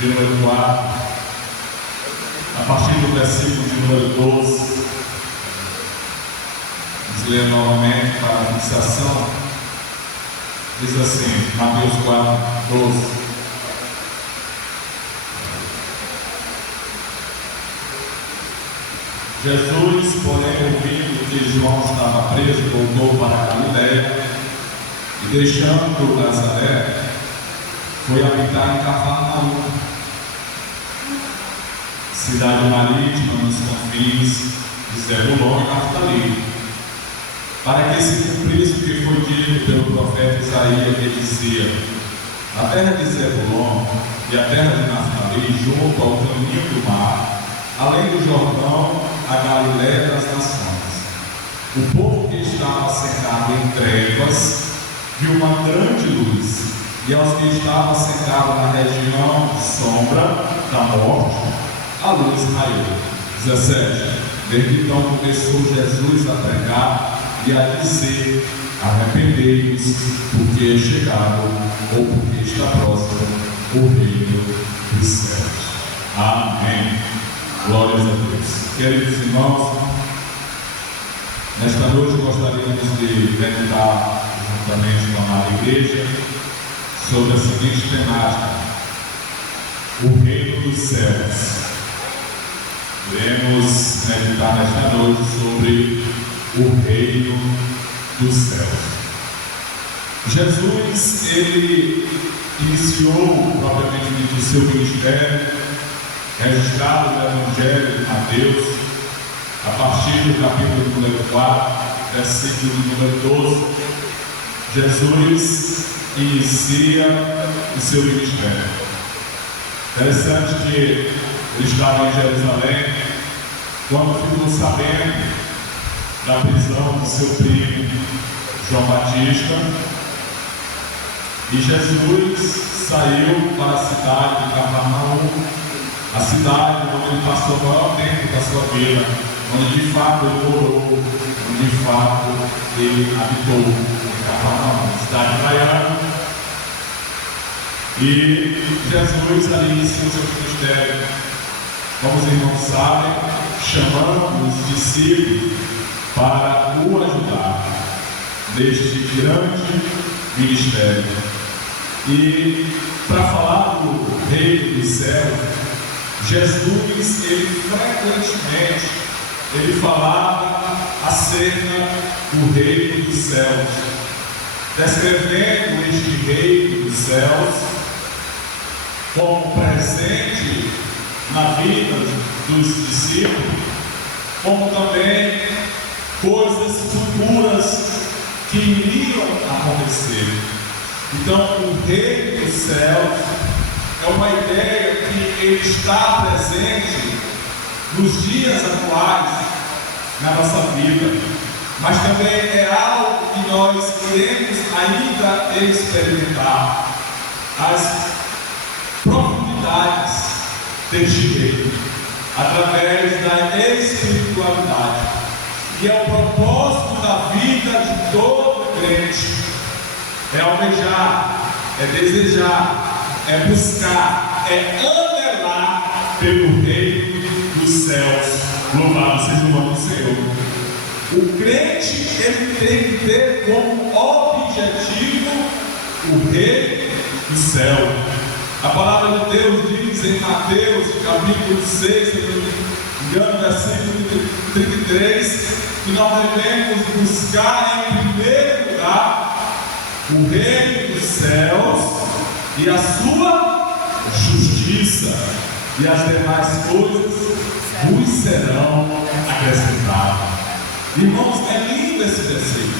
de número 4, a partir do versículo de número 12. Vamos ler novamente para a fixação. Diz assim, Mateus 4, 12. Jesus, porém, ouvindo que João estava preso, voltou para a Galiléia e, deixando Nazaré, foi habitar em Cafarnaum, cidade marítima nos confins de Zebulon e Naftali, para que se cumprisse o que foi dito pelo profeta Isaías, que dizia: a terra de Zebulon e a terra de Naftali, junto ao caminho do mar, além do Jordão, a Galiléia das nações. O povo que estava sentado em trevas viu uma grande luz, e aos que estavam sentados na região de sombra da morte, a luz raiou. 17. Desde então começou Jesus a pregar e a dizer: arrependei-vos, porque é chegado, ou porque está próximo, o reino dos céus. Amém. Glórias a Deus. Queridos irmãos, nesta noite gostaríamos de meditar juntamente com a amada igreja sobre a seguinte temática: o reino dos céus. Iremos meditar nesta noite sobre o reino dos céus. Jesus, ele iniciou propriamente o seu ministério, registrado no Evangelho de Mateus, a partir do capítulo número 4, versículo número 12. Jesus inicia o seu ministério. Interessante que ele estava em Jerusalém quando ficou sabendo da prisão do seu primo João Batista, e Jesus saiu para a cidade de Cafarnaum, a cidade onde ele passou o maior tempo da sua vida, onde de fato ele morou, onde de fato ele habitou, em Cafarnaum, cidade praiana. E Jesus ali inicia o seu ministério, como os irmãos sabem, chamando os discípulos para o ajudar neste grande ministério. E para falar do reino dos céus, Jesus, ele frequentemente, ele falava acerca do reino dos céus, descrevendo este reino dos céus como presente na vida dos discípulos, como também coisas futuras que iriam acontecer. Então, o reino dos céus é uma ideia que ele está presente nos dias atuais na nossa vida, mas também é algo que nós queremos ainda experimentar, as profundidades deste reino, através da espiritualidade, que é o propósito da vida de todo crente, é almejar, é desejar, é buscar, é anselar pelo reino dos céus. Louvado seja o nome do Senhor. O crente, ele tem que ter como objetivo o reino do céu. A palavra de Deus diz em Mateus, capítulo 6, se não me engano, versículo 33, que nós devemos buscar em primeiro lugar o reino dos céus e a sua justiça, e as demais coisas vos serão acrescentadas. Irmãos, é lindo esse versículo,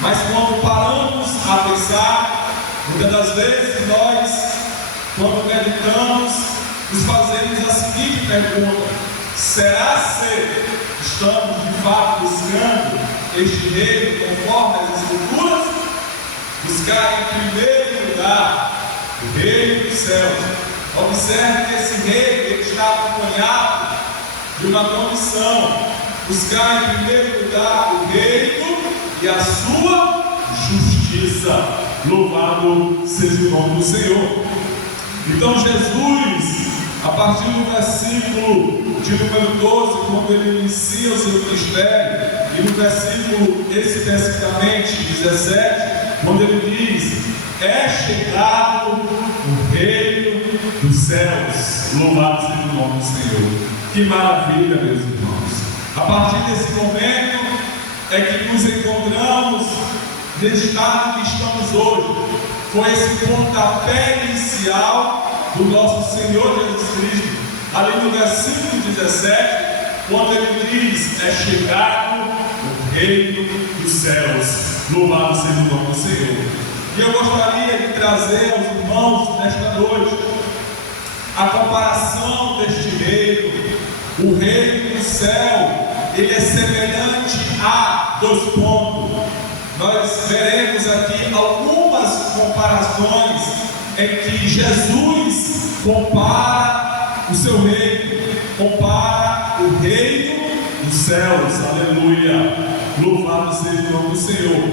mas quando paramos a pensar, muitas das vezes nós, quando meditamos, nos fazemos a seguinte pergunta: será se estamos de fato buscando este reino conforme as Escrituras? Buscar em primeiro lugar o reino dos céus. Observe que esse reino está acompanhado de uma condição: buscar em primeiro lugar o reino e a sua justiça. Louvado seja o nome do Senhor. Então Jesus, partir do versículo de número 12, quando ele inicia o seu ministério, e no versículo especificamente 17, quando ele diz: é chegado o reino dos céus, louvado seja o nome do Senhor. Que maravilha, meus irmãos! A partir desse momento é que nos encontramos nesse estado que estamos hoje. Foi esse pontapé inicial do nosso Senhor Jesus Cristo, ali no versículo 17, quando ele diz: é chegado o reino dos céus, louvado seja o nome do Senhor. E eu gostaria de trazer aos irmãos nesta noite a comparação deste reino. O reino do céu, ele é semelhante a dois pontos. Nós veremos aqui algumas comparações em que Jesus compara o seu reino, compara o reino dos céus. Aleluia! Louvado seja o nome do Senhor.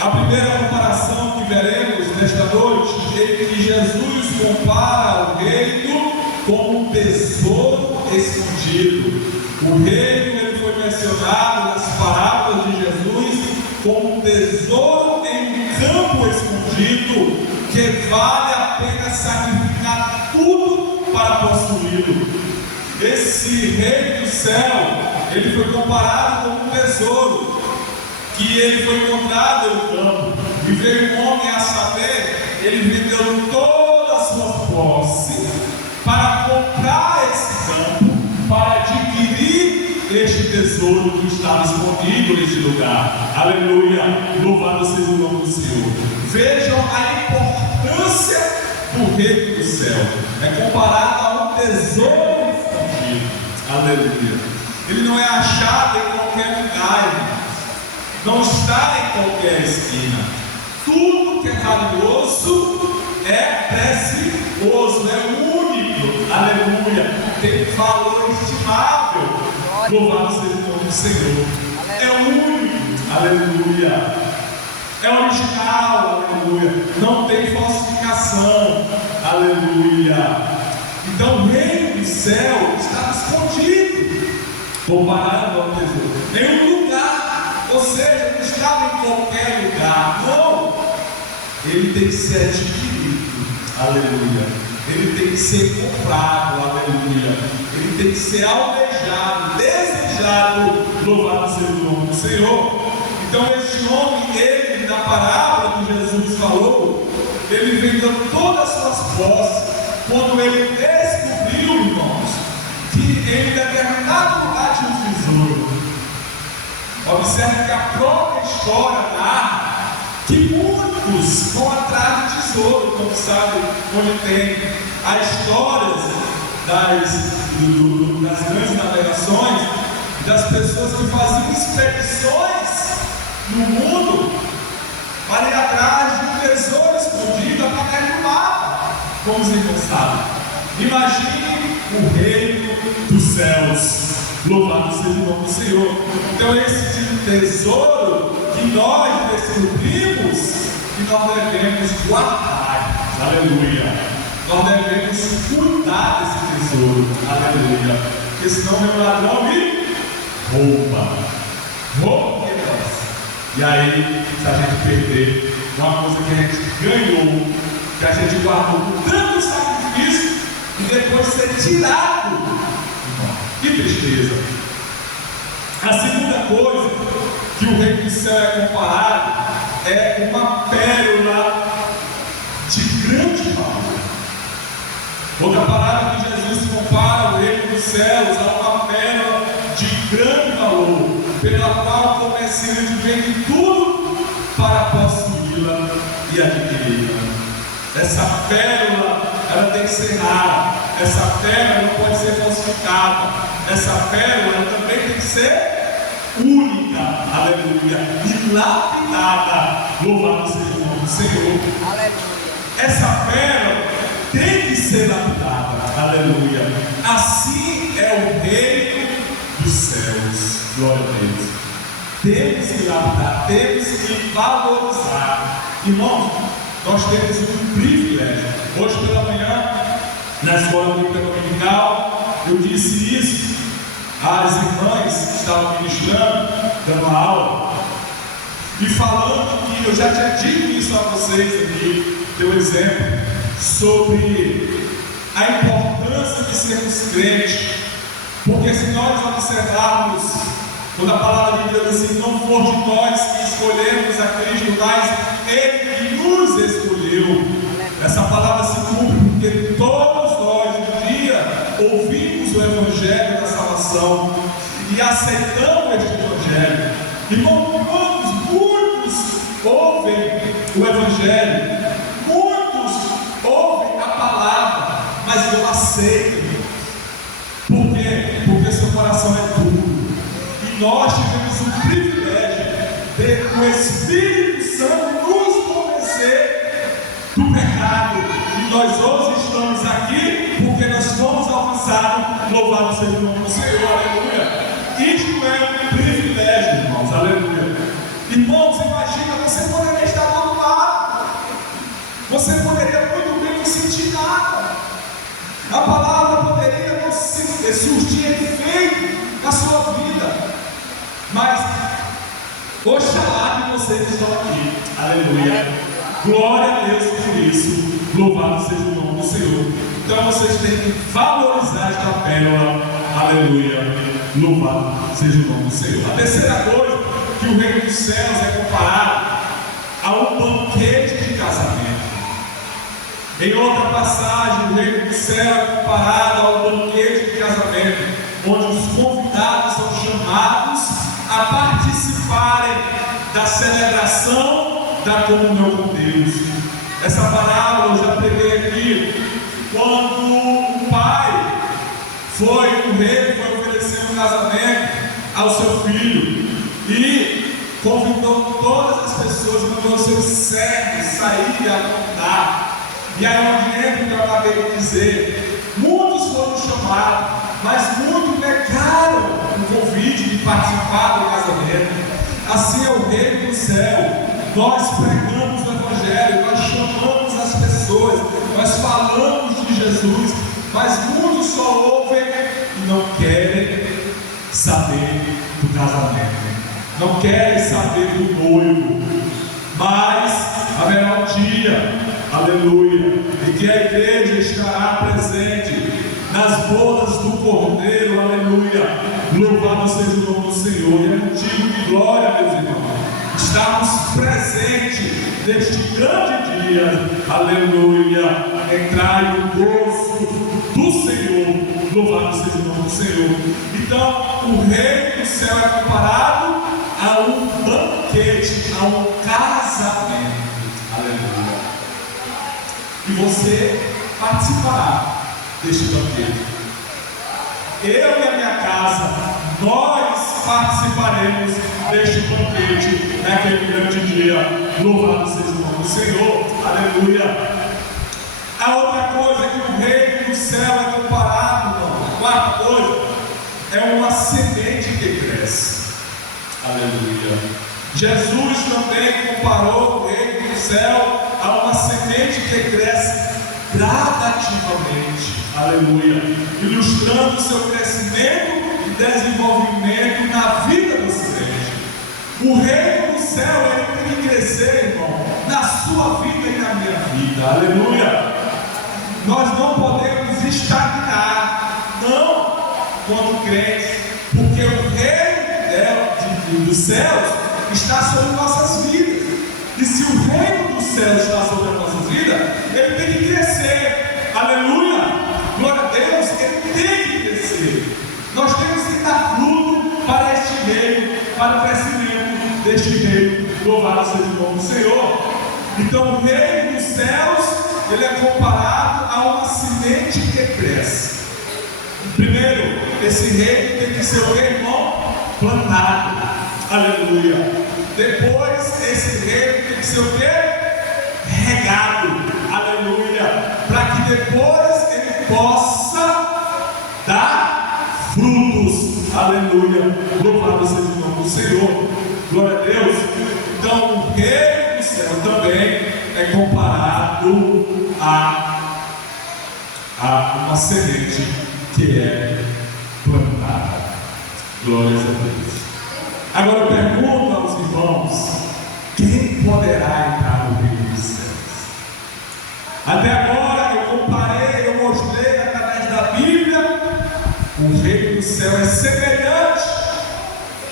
A primeira comparação que veremos nesta noite é que Jesus compara o reino como um tesouro escondido. O reino, ele foi mencionado nas parábolas de Jesus como um tesouro em um campo escondido, que vale a pena sacrificar tudo para possuí-lo. Esse reino do céu, ele foi comparado com um tesouro que ele foi encontrado no campo, e veio um homem a saber, ele vendeu toda a sua posse para comprar esse campo, para adquirir este tesouro que estava escondido neste lugar. Aleluia, louvado seja o nome do Senhor. Vejam a importância do reino do céu, é comparado a um tesouro escondido. Aleluia, ele não é achado em qualquer lugar, irmão. Não está em qualquer esquina. Tudo que é valioso é precioso, é único. Aleluia. Tem valor estimável. Louvado seja o nome do Senhor. É único. Aleluia. É original. Aleluia. Não tem falsificação. Aleluia. Então o reino do céu está escondido, comparado ao tesouro. Em um lugar. Ou seja, não estava em qualquer lugar, não. Ele tem que ser adquirido, aleluia. Ele tem que ser comprado, aleluia. Ele tem que ser almejado, desejado, louvado seja o nome do Senhor. Então este homem, ele, na parábola que Jesus falou, ele vendeu todas as suas posses, quando ele descobriu, irmãos, que em determinado lugar tinha um tesouro. Observe que a própria história narra que muitos vão atrás de tesouro, como sabe, onde tem as histórias das grandes navegações, das pessoas que faziam expedições no mundo para ir atrás de um tesouro escondido através do mar, como os irmãos sabem. Imagine o reino dos céus. Louvado seja o nome do Senhor. Então esse tipo de tesouro que nós descobrimos, que nós devemos guardar. Aleluia. Nós devemos cuidar desse tesouro. Aleluia. Porque senão meu ladrão me rouba. Rouba que é nossa. E aí, se a gente perder uma coisa que a gente ganhou, que a gente guardou com tanto sacrifício, e depois ser tirado. Que tristeza. A segunda coisa que o reino do céu é comparado é uma pérola de grande valor. Outra palavra que Jesus compara o reino dos céus a uma pérola de grande valor, pela qual o comerciante vende tudo para possuí-la e adquiri-la. Essa pérola, ela tem que ser rara. Essa pérola não pode ser falsificada. Essa pérola também tem que ser única, aleluia, e lapidada. Louvado seja o nome do Senhor. Aleluia. Essa pérola tem que ser lapidada, aleluia. Assim é o reino dos céus. Glória a Deus. Temos que lapidar, temos que valorizar. Irmãos, nós temos um privilégio. Hoje pela manhã na escola bíblica dominical, eu disse isso às irmãs que estavam ministrando, dando aula, e falando que eu já tinha dito isso a vocês aqui, teu exemplo, sobre a importância de sermos crentes, porque se nós observarmos, quando a palavra de Deus diz assim, não for de nós que escolhemos a Cristo, mas Ele que nos escolheu, essa palavra se cumpre porque todos nós um dia ouvimos o Evangelho da salvação e aceitamos este Evangelho. Irmãos, muitos ouvem o Evangelho, muitos ouvem a palavra, mas não aceitam. Por quê? Porque seu coração é duro. E nós tivemos o privilégio de o Espírito Santo nos convencer do pecado. E nós hoje estamos aqui porque nós fomos alcançados. Louvado seja o nome do Senhor, aleluia. Isto é um privilégio, irmãos, aleluia. Irmãos, imagina, você poderia estar do outro lado, você poderia muito bem não sentir nada, a palavra poderia não surtir efeito na sua vida, mas oxalá que vocês estão aqui, aleluia. Glória a Deus por isso, louvado seja o nome do Senhor. Então vocês têm que valorizar esta pérola, aleluia, louvado seja o nome do Senhor. A terceira coisa, que o reino dos céus é comparado a um banquete de casamento. Em outra passagem, o reino do céu é comparado ao banquete de casamento, onde os convidados são chamados a participarem da celebração da comunhão com Deus. Essa parábola eu já preguei aqui, quando o pai o rei foi oferecer um casamento ao seu filho e convidou todas as pessoas, mandou seus servos saírem a contar. E aí onde entra o que eu acabei de dizer, muitos foram chamados, mas muitos negaram o convite de participar do casamento. Assim é o reino do céu. Nós pregamos o Evangelho, nós chamamos as pessoas, nós falamos de Jesus, mas muitos só ouvem e não querem saber do casamento, não querem saber do noivo. Mas haverá um dia, aleluia, em que a igreja estará presente nas bodas do Cordeiro, aleluia. Louvado seja o nome do Senhor. E é motivo de glória, meus irmãos, estarmos presentes neste grande dia, aleluia. Entrai no gozo do Senhor, louvado seja o nome do Senhor. Então, o reino do céu é comparado a um banquete, a um casamento, aleluia. E você participará deste banquete. Eu e a minha casa, nós participaremos deste banquete naquele grande dia. Louvado seja o nome do Senhor, aleluia. A outra coisa que o reino do céu é comparado, irmão, a quarta coisa, é uma semente que cresce, aleluia. Jesus também comparou o reino do céu a uma semente que cresce gradativamente, aleluia, ilustrando o seu crescimento e desenvolvimento na vida dos crentes. O reino do céu ele tem que crescer, irmão, na sua vida e na minha vida, aleluia. Nós não podemos estagnar, não, quando crentes, porque o reino dos céus está sobre nossas vidas. E se o reino dos céus está sobre as nossas vidas, ele tem que crescer, aleluia, glória a Deus, ele tem que crescer. Nós temos que dar fruto para este reino, para o crescimento deste reino. Louvado seja o nome do Senhor. Então o reino dos céus ele é comparado a uma semente que cresce. Primeiro, esse reino tem que ser o irmão plantado, aleluia. Depois, esse reino tem que ser o quê? Regado, aleluia. Para que depois ele possa dar frutos, aleluia. Louvado seja o nome do Senhor, glória a Deus. Então, o reino do céu também é comparado a há uma semente que é plantada. Glórias a Deus. Agora eu pergunto aos irmãos: quem poderá entrar no reino dos céus? Até agora eu comparei, eu mostrei através da Bíblia, o reino do céu é semelhante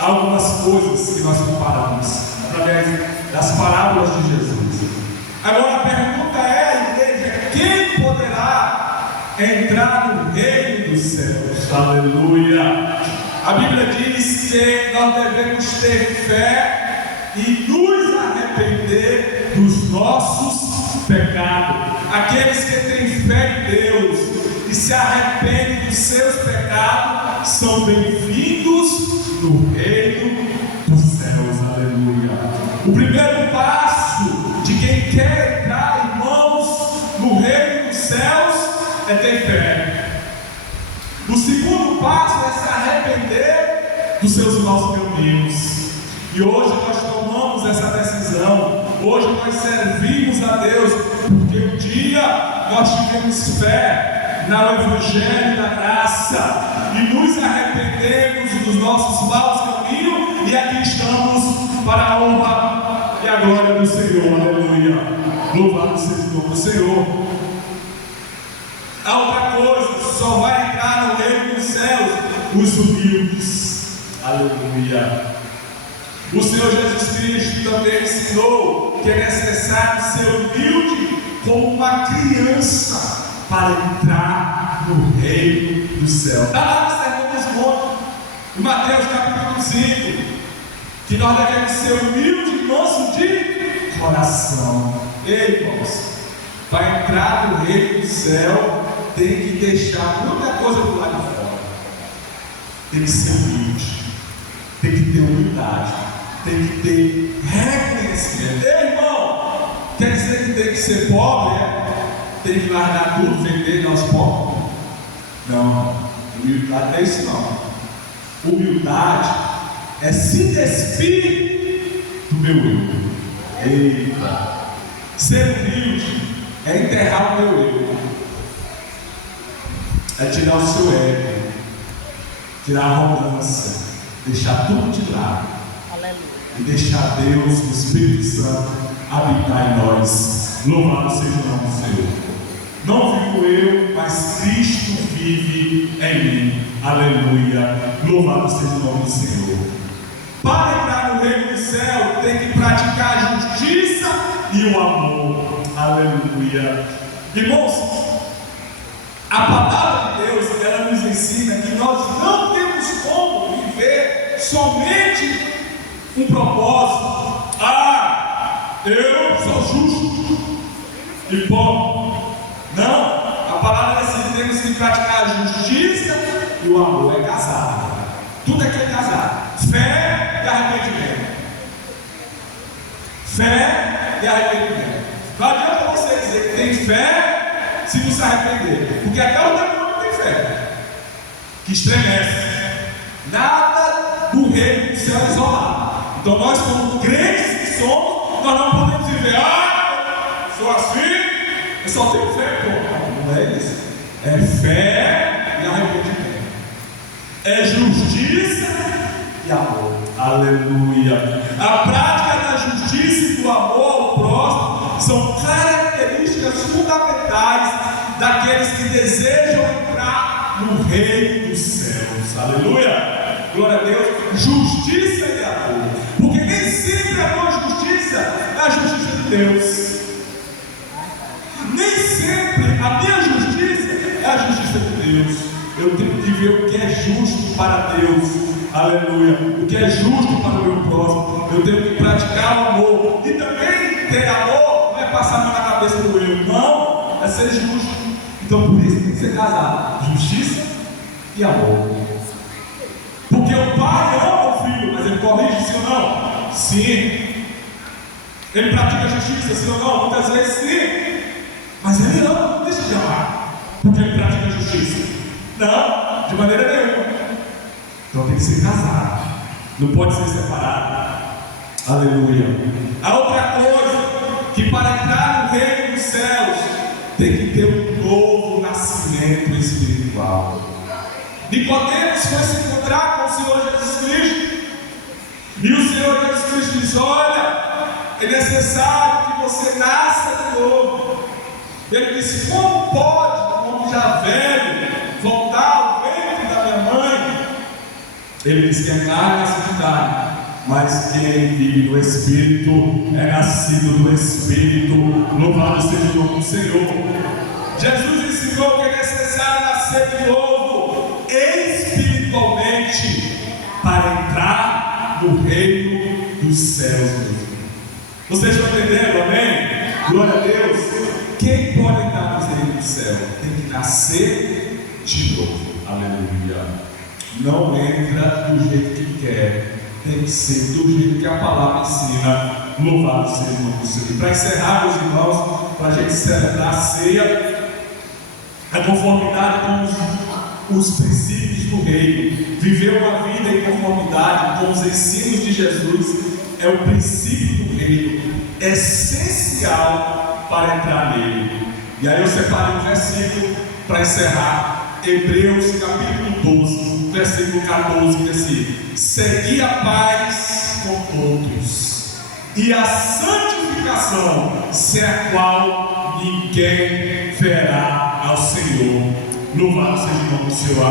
a algumas coisas que nós comparamos através das parábolas de Jesus. Agora a pergunta é, igreja: quem poderá entrar no reino dos céus? Aleluia! A Bíblia diz que nós devemos ter fé e nos arrepender dos nossos pecados. Aqueles que têm fé em Deus e se arrependem dos seus pecados são bem-vindos no reino dos céus. Aleluia! O primeiro passo de quem quer entrar, irmãos, no reino dos céus é ter fé. O segundo passo é se arrepender dos seus maus caminhos. E hoje nós tomamos essa decisão. Hoje nós servimos a Deus, porque um dia nós tivemos fé no Evangelho da Graça e nos arrependemos dos nossos maus caminhos, e aqui estamos para a honra e a glória do Senhor. Aleluia! Louvado seja o nome do Senhor. A outra coisa, só vai entrar no reino dos céus os humildes. Aleluia! O Senhor Jesus Cristo também ensinou que é necessário ser humilde como uma criança para entrar no reino do céu. Está lá no Sermão dos Montes, em Mateus capítulo 5, que nós devemos ser humildes e mansos de coração. Ei, irmãos, para entrar no reino do céu tem que deixar muita coisa do lado de fora. Tem que ser humilde, tem que ter humildade, tem que ter reconhecimento. Ei, irmão, quer dizer que tem que ser pobre? Tem que largar tudo, vender nós pobres? Não, humildade não é isso não. Humildade é se despir do meu eu. Eita! Ser humilde é enterrar o meu eu, é tirar o seu ego, tirar a arrogância, deixar tudo de lado. Aleluia. E deixar Deus, o Espírito Santo, habitar em nós. Louvado seja o nome do Senhor. Não vivo eu, mas Cristo vive em mim. Aleluia. Louvado seja o nome do Senhor. Para entrar no reino do céu, tem que praticar a justiça e o amor. Aleluia. Irmãos, a palavra de Deus, ela nos ensina que nós não temos como viver somente um propósito. Eu sou justo e bom. Não, a palavra diz que temos que praticar a justiça e o amor. É casado. Tudo aqui é casado. Fé e arrependimento. Fé e arrependimento. Não adianta você dizer que tem fé se não se arrepender, porque até o demônio tem fé, que estremece. Nada do reino do céu é isolado. Então nós, como crentes que somos, nós não podemos dizer: sou assim, eu só tenho fé. Pô, não é isso. É fé e arrependimento, é justiça e amor. Aleluia. A prática da justiça e do amor ao próximo são características fundamentais daqueles que desejam entrar no reino dos céus. Aleluia. Glória a Deus. Justiça e amor, porque nem sempre a tua justiça é a justiça de Deus. Nem sempre a minha justiça é a justiça de Deus. Eu tenho que ver o que é justo para Deus. Aleluia. O que é justo para o meu próximo. Eu tenho que praticar o amor. E também ter amor não é passar a mão na cabeça do eu. Não, é ser justo. Então por isso tem que ser casado. Justiça e amor. Porque o pai ama o filho, mas ele corrige, sim ou não? Sim. Ele pratica a justiça, sim ou não? Muitas vezes sim. Mas ele ama, não deixa de amar, porque ele pratica a justiça. Não, de maneira nenhuma. Então tem que ser casado, não pode ser separado. Aleluia. A outra coisa, que para entrar no reino dos céus tem que ter um novo nascimento. nascimento espiritual. Nicodemos foi se encontrar com o Senhor Jesus Cristo, e o Senhor Jesus Cristo diz: olha, é necessário que você nasça de novo. Ele disse: como pode um homem já velho voltar ao ventre da minha mãe? Ele disse que a carne nasce de carne, mas quem vive no Espírito é nascido do Espírito. Louvado seja o nome do Senhor. Jesus ensinou que é necessário nascer de novo espiritualmente para entrar no reino dos céus. Vocês estão entendendo? Amém? Glória a Deus. Quem pode entrar no reino do céu tem que nascer de novo. Aleluia. Não entra do jeito que quer, tem que ser do jeito que a palavra ensina. Louvado seja o nome do Senhor. Para encerrar, meus irmãos, para a gente celebrar a ceia, a conformidade com os princípios do reino, viver uma vida em conformidade com os ensinos de Jesus, é o princípio do reino, essencial para entrar nele. E aí eu separei um versículo para encerrar, Hebreus capítulo 12, versículo 14, que diz assim: segui a paz com todos e a santificação, sem a qual ninguém verá ao Senhor. Louvado seja o nome do Senhor.